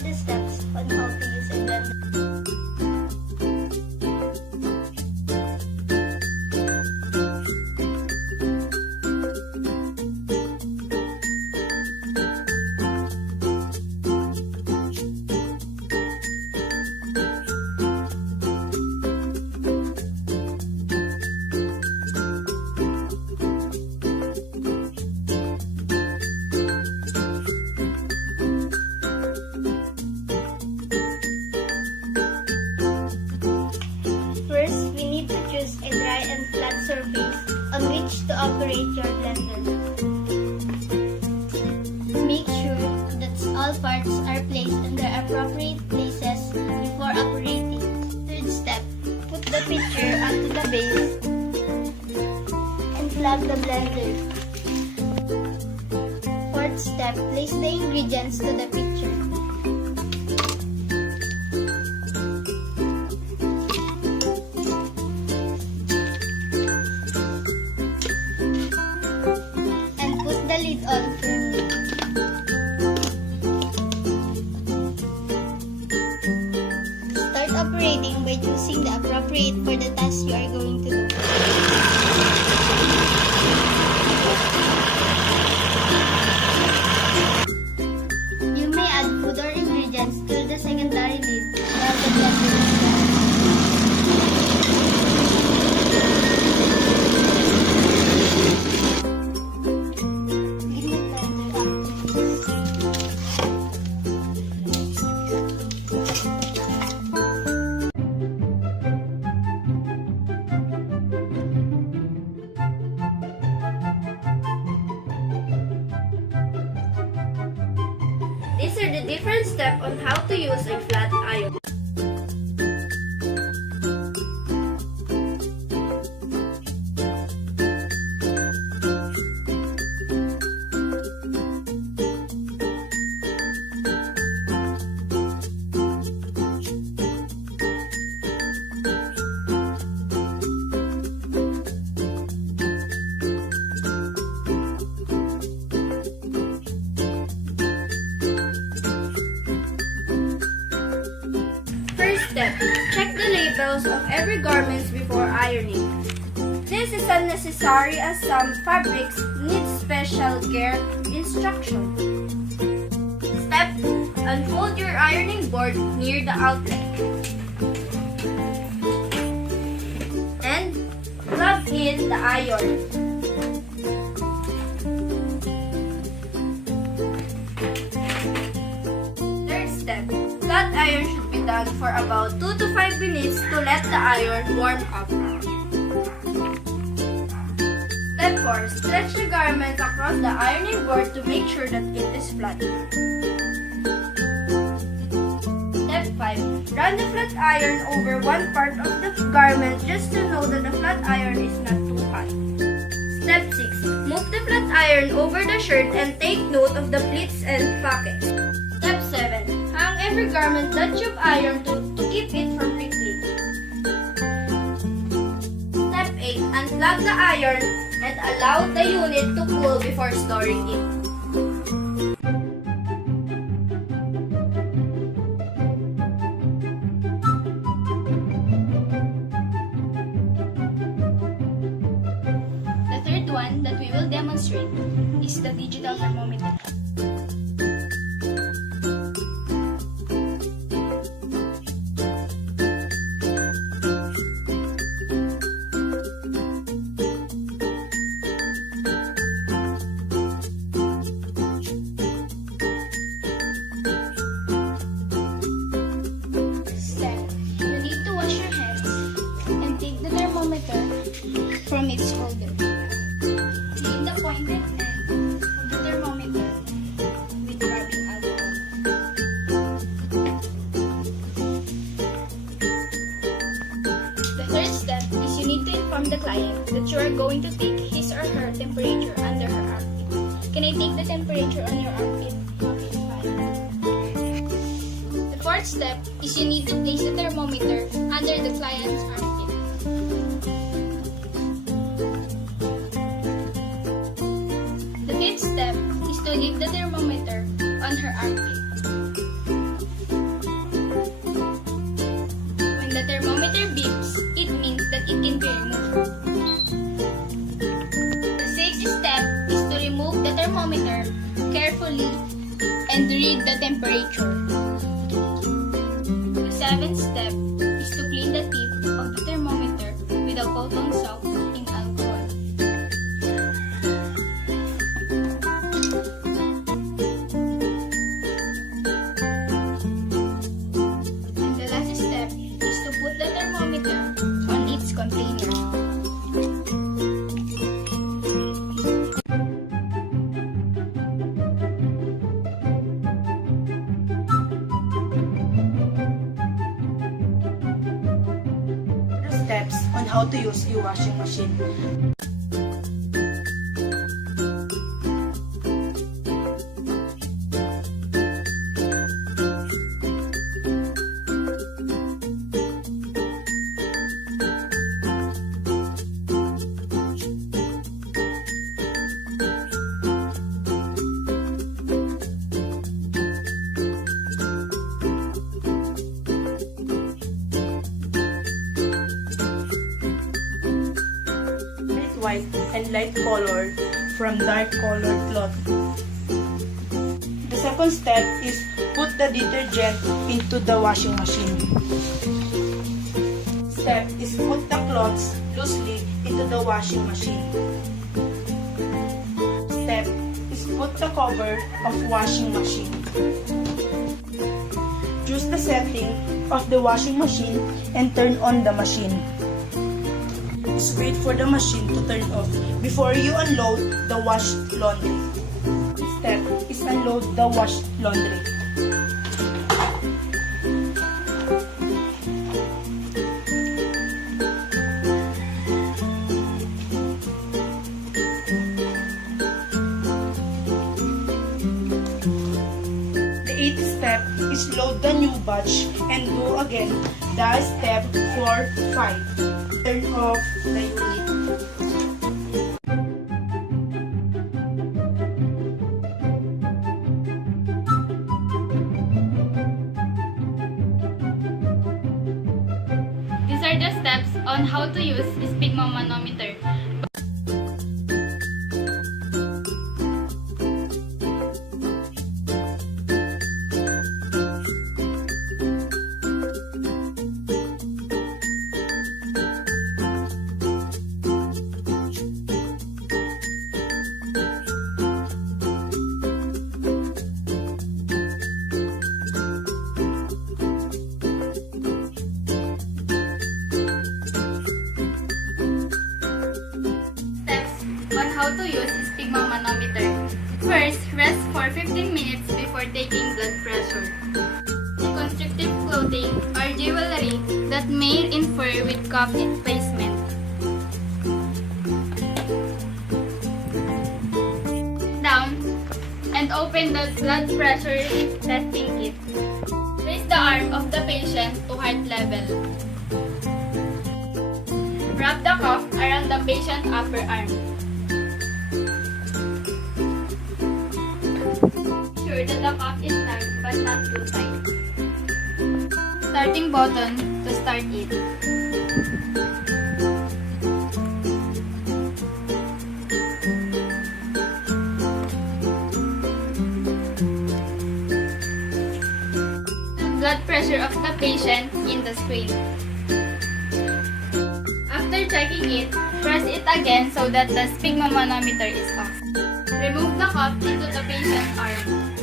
are the steps on how to use a blender. Surface on which to operate your blender. Make sure that all parts are placed in their appropriate places before operating. Third step, put the pitcher onto the base and plug the blender. Fourth step, place the ingredients to the pitcher. The lid on firmly. Start operating by choosing the appropriate for the task you are going to do. You may add food or ingredients through the secondary lid while the blender is done. These are the different steps on how to use a flat iron. Step. Check the labels of every garment before ironing. This is unnecessary as some fabrics need special care instruction. Step. Unfold your ironing board near the outlet. And plug in the iron. Third step. Flat iron should be done for about 2 to 5 minutes to let the iron warm up. Step 4. Stretch the garment across the ironing board to make sure that it is flat. Step 5. Run the flat iron over one part of the garment just to know that the flat iron is not too hot. Step 6. Move the flat iron over the shirt and take note of the pleats and pockets. Step 7. Hang every garment that you've ironed to keep it from wrinkling. Step 8. Unplug the iron and allow the unit to cool before storing it. The third one that we will demonstrate is the digital thermometer. From its holder. Clean the pointed end of the thermometer with rubbing alcohol. The third step is you need to inform the client that you are going to take his or her temperature under her armpit. Can I take the temperature on your armpit? Okay, fine. The fourth step is you need to place the thermometer under the client's armpit. The fifth step is to leave the thermometer on her armpit. temperature. The seventh step is to clean the tip of the thermometer with a cotton sock in alcohol. And the last step is to put the thermometer on its container. Steps on how to use a washing machine. White and light colored from dark colored cloth. The second step is put the detergent into the washing machine. Step is put the cloths loosely into the washing machine. Step is put the cover of washing machine. Choose the setting of the washing machine and turn on the machine. Wait for the machine to turn off before you unload the washed laundry. Step is unload the washed laundry. The eighth step is load the new batch and do again the step 4, 5. Turn off the unit. These are the steps on how to use a stigma manometer. How to use stigma manometer. First, rest for 15 minutes before taking blood pressure. Constrictive clothing or jewelry that may interfere with cuff placement. Down and open the blood pressure testing kit. Raise the arm of the patient to heart level. Wrap the cuff around the patient's upper arm. Sure that the cuff is tight but not too tight. Starting button to start it. Blood pressure of the patient in the screen. After checking it, press it again so that the sphygmomanometer is off. Remove the cuff into the patient's arm.